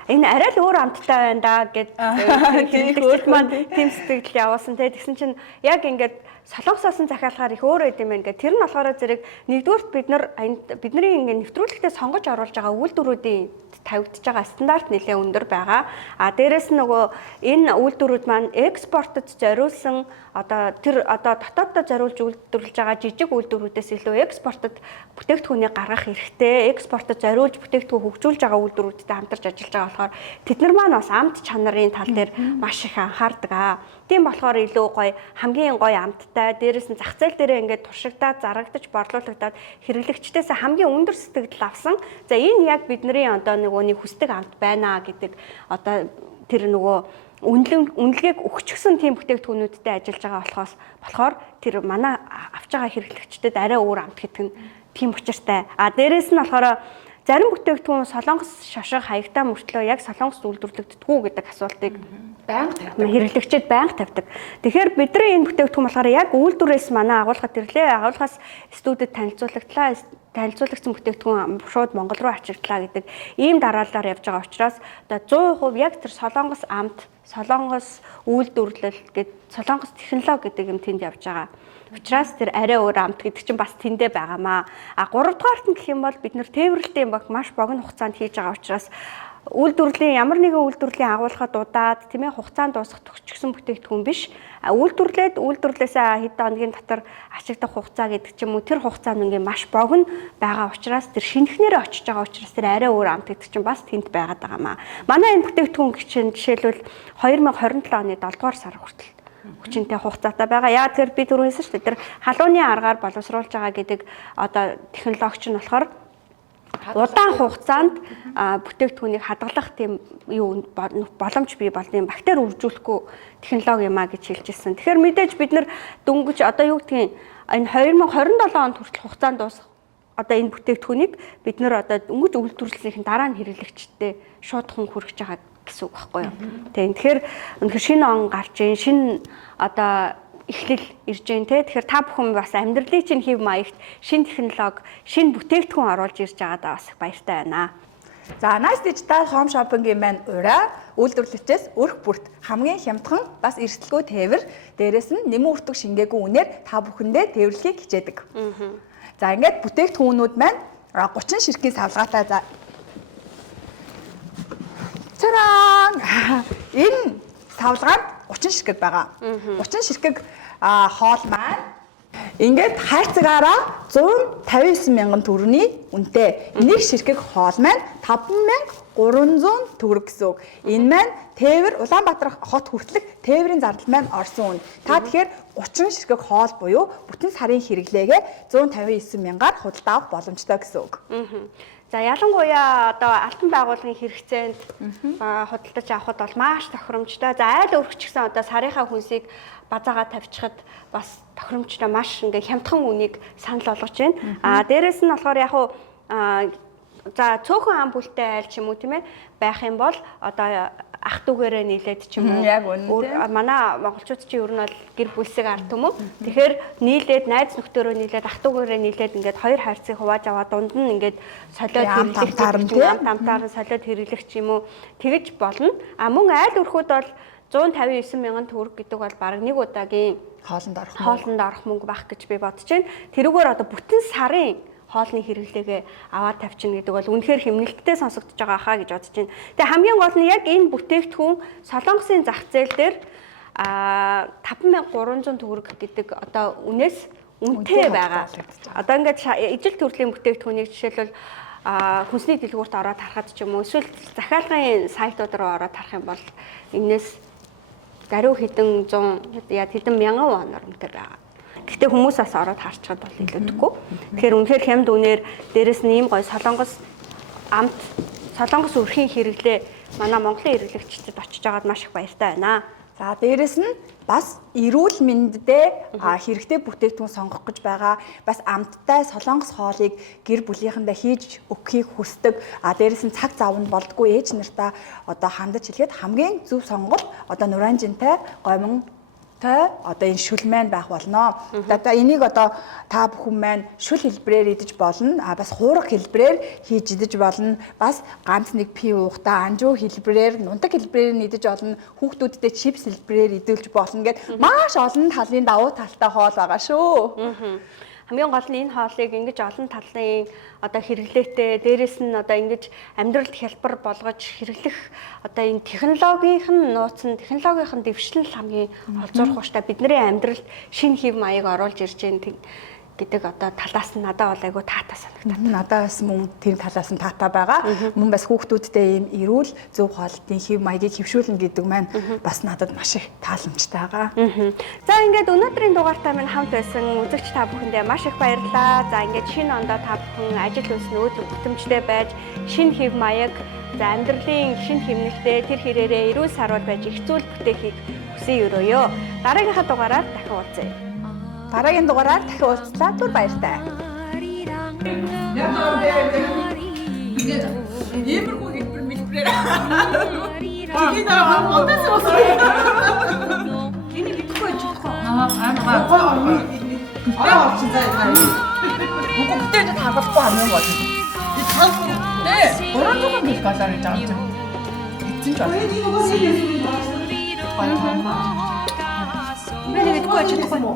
Энэ арай л өөр амттай байна да гэд хэлдэг маань тийм сэтгэл явуулсан те. Тэгсэн чинь яг ингээд солонгосоос нь захиалахаар их өөр байд юм байна гэх. Тэр нь болохоор зэрэг нэгдүгürt бидний ингээд нэвтрүүлэгтээ сонгож оруулж байгаа үйлдвэрүүдийн тавигдж байгаа стандарт нэлээд өндөр байгаа. Дээрэс нь нөгөө энэ үйлдвэрүүд маань экспортод зориулсан одоо дотооддоо зориулж үйлдвэрлэж байгаа жижиг үйлдвэрүүдээс илүү экспортод бүтээгдэхүүнийг гаргах хэрэгтэй. Экспортод зориулж бүтээгдэхүүн хөгжүүлж байгаа үйлдвэрүүдтэй хамтарч ажиллаж байгаа болохоор тэд нар маань бас амт чанарын тал дээр маш их анхаардаг. Тийм болохоор илүү гоё, хамгийн гоё амттай, дээрэс нь зах зээл дээрээ ингээд туршигдаад, зарагдаж, борлуулагдаад хэрэглэгчдээс хамгийн өндөр сэтгэл авсан. За энэ яг бидний одоо нэг хүсдэг амт байна гэдэг одоо тэр нөгөө үнэлгээг өгчихсөн тийм бүтээгдэхүүнүүдтэй ажиллаж байгаа болохоор тэр манай авч байгаа хэрэглэгчдэд арай өөр амт гэдэг нь тийм учиртай. Дээрээс нь болохоор зарим бүтээгдэхүүн солонгос шошго хаягтай мөртлөө яг солонгост үйлдвэрлэгддэггүй гэдэг асуултыг байнга тавьдаг. Хэрэглэгчид байнга тавьдаг. Тэгэхээр бидний энэ бүтээгдэхүүн болохоор яг үйлдвэрээс манай агуулгад ирлээ. Агуулгаас студид танилцуулагдсан бүтээгдэхүүн шууд Монгол руу ачигдлаа гэдэг ийм дараалалаар явж байгаа учраас одоо 100% яг тэр солонгос амт, солонгос үйлдвэрлэл гэдэг солонгос технологи гэдэг юм тэнд явж байгаа. Учираас тэр арай өөр амт гэдэг чинь бас тэндээ байгаамаа. 3 дугаарт нь гэх юм бол бид нэр тээвэрлэлтийн баг маш богино хугацаанд хийж байгаа учраас үйлдвэрлэлийн ямар нэгэн үйлдвэрлэлийн агуулгад дуудаад тийм ээ хугацаанд дуусгах төгсчихсөн бүтээгдэхүүн биш. Үйлдвэрлэлээсээ хэд хоногийн дотор ашиглах хугацаа гэдэг ч юм уу тэр хугацаа нь ингээ маш богино байгаа учраас тэр шинэхнэрээ очиж байгаа учраас тэр арай өөр амт гэдэг чинь бас тэнд байгаад байгаамаа. Манай энэ бүтээгдэхүүн жишээлбэл 2027 оны 7 дугаар сар хүртэл хүчинтэй хугацаатай байгаа. Яг тэр би түрүү хэлсэн шүү дээ. Тэр халууны аргаар боловсруулж байгаа гэдэг одоо технологич нь болохоор удаан хугацаанд бүтээгдэхүүнийг хадгалах тийм юу боломж бий болны бактери үржүүлэхгүй технологи юмаа гэж хэлж ирсэн. Тэгэхээр мэдээж бид нар дөнгөж одоо юу гэдгийг энэ 2027 онд хүртэл хугацаанд дуусах одоо энэ бүтээгдэхүүнийг бид нар одоо өнгөж үйлдвэрлэлийнхэн дараа нь хэрэглэгчтэй шуудхан хүргэж байгаа гэсэн үг байхгүй юу. Тэгэхээр өнөхөр шинэ он гарч ийн шинэ одоо эхлэл ирж ийн те. Тэгэхээр та бүхэн бас амьдралын чинь хэв маягт шинэ технологи, шинэ бүтээгдэхүүн оруулж ирж байгаадаа бас баяртай байна. За Nice Digital Home Shopping-ийн маань ураа үйлдвэрлэгчээс өрх бүрт хамгийн хямдхан бас эрсдэлгүй тээвэр, дээрээс нь нэмэн үртэг шингээгүй үнээр та бүхэндээ тээвэрлэхийг хичээдэг. За ингээд бүтээгдэхүүнүүд маань 30 ширхгийн савлгаатай энэ савлгаад 30 ширхэг байгаа. 30 ширхэг хоол маань ингээд хайрцагаараа 159 мянган төгрөгийн үнэтэй. Нэг ширхэг хоол маань 5300 төгрөг гэсэн үг. Энэ маань тээвэр Улаанбаатар хот хүртэлх тээврийн зардал маань орсон үн. Та тэгэхээр 30 ширхэг хоол буюу бүтэн сарын хэрэглээгээ 159 мянгаар худалдаа авах боломжтой гэсэн үг. За ялангуяа одоо алтан байгууллагын хэрэгцээнд худалдаж авахд бол маш тохиромжтой. За айл өргөч гэсэн одоо сарынхаа хүнсийг базаагаа тавьчихад бас тохиромжтой маш ингээ хямдхан үнийг санал болгож байна. Дээрээс нь болохоор яг хуу за цөөхөн ам бүлтэй айл ч юм уу тийм ээ байх юм бол одоо ах дүүгээрээ нийлээд ч юм уу манай монголчууд чинь ер нь бол гэр бүлсэг ард түмэн. Тэгэхээр нийлээд найз нөхдөөрөө нийлээд ах дүүгээрээ нийлээд ингээд хоёр хайрцгийг хувааж аваад дунд нь ингээд солиод хэрэглэх амтаар солиод хэрэглэх ч юм уу тэгэж болно. Мөн айл өрхөд бол 159 мянган төгрөг гэдэг бол баг нэг удаагийн хоолнд орох мөнгө байх гэж би бодож байна. Тэрүүгээр одоо бүтэн сарын хоолны хэрэглээгээ аваад тавьчихна гэдэг бол үнэхээр хэмнэлттэй сонсогдож байгаа хаа гэж бодож байна. Тэгээ хамгийн гол нь яг энэ бүтээгдэхүүн Солонгосын зах зээл дээр 5300 төгрөг гэдэг одоо үнээс үнэтэй байгаа. Одоо ингээд ижил төрлийн бүтээгдэхүүнийг жишээлбэл хүнсний дэлгүүрт ороод харахад ч юм уу эсвэл захиалгын сайтууд руу ороод харах юм бол энэс даруй хэдэн 100 хэдэн мянган вон нормтой байгаа. Гэхдээ хүмүүс бас ороод харчаад бол илүүдэхгүй. Тэгэхээр үнэхээр хямд үнээр дээрэс нь ийм гоё солонгос амт солонгос өрхийн хэрэглээ манай Монголын хэрэглэгчдэд очиж байгаад маш их баяртай байна. За дээрэс нь бас эрүүл мэндэд хэрэгтэй бүтээгдэхүүн сонгох гэж байгаа. Бас амттай солонгос хоолыг гэр бүлийнхэндээ хийж өгөхийг хүсдэг. Дээрэс нь цаг зав нь болдгоо ээж нартаа одоо хандаж хэлэхэд хамгийн зөв сонголт одоо нуранжинтай гомон одоо энэ шүл маань байх болно. Одоо энийг одоо та бүхэн маань шүл хэлбэрээр идэж болно. Бас хуурах хэлбэрээр хийж идэж болно. Бас ганц нэг пи уухтаа анжуу хэлбэрээр, нундаг хэлбэрээр нь идэж болно. Хүүхдүүдтэй чипс хэлбэрээр идүүлж болно гэд маш олон талын давуу талтай хоол байгаа шүү. Хамгийн гол нь энэ хоолыг ингэж олон талын одоо хэрэглээтэй дээрэс нь одоо ингэж амьдралд хялбар болгож хэрэглэх одоо энэ технологийн нууц нь технологийн дэвшлэл хамгийн олзуурах баштай бидний амьдралд шинэ хэв маяг оруулж ирж байгаа гэдэг одоо талаас нь надад бол айгүй таатай санагдав. Надад бас мөн тэр талаас нь таатай байгаа. Мөн бас хүүхдүүдтэй ийм эрүүл зөв хоолтын хэв маягийг хэвшүүлнэ гэдэг маань бас надад маш их тааламжтай байгаа. За ингээд өнөөдрийн дугаартай минь хамт байсан үзэгч та бүхэндээ маш их баярлалаа. За ингээд шинэ ондоо та бүхэн ажил үйлс нь өөдрөг бүтэмжтэй байж шинэ хэв маяг за амьдралын шинэ хэмнэлтэд тэр хэрээрээ эрүүл сарвал байж их зүйл бүтээхийг хүсье өрөөё. Дараагийнхаа дугаараар дахин уулзъя. Дараагийн дугаараар дахин уулзлаа. Түр баяртай. Ингээд иймэрхүү хэлбэр мэлбэрээр. Тэгээд одоос уусаа. Энийг идэхгүй чихгүй. Орчин заа. Бүгд бүтээж хавахгүй амын болно. Би цаав. Нэ, орон туган бил галаар гэж байгаа юм. Эцэн ч байна. Би нэг идэхгүй чихгүй юм уу?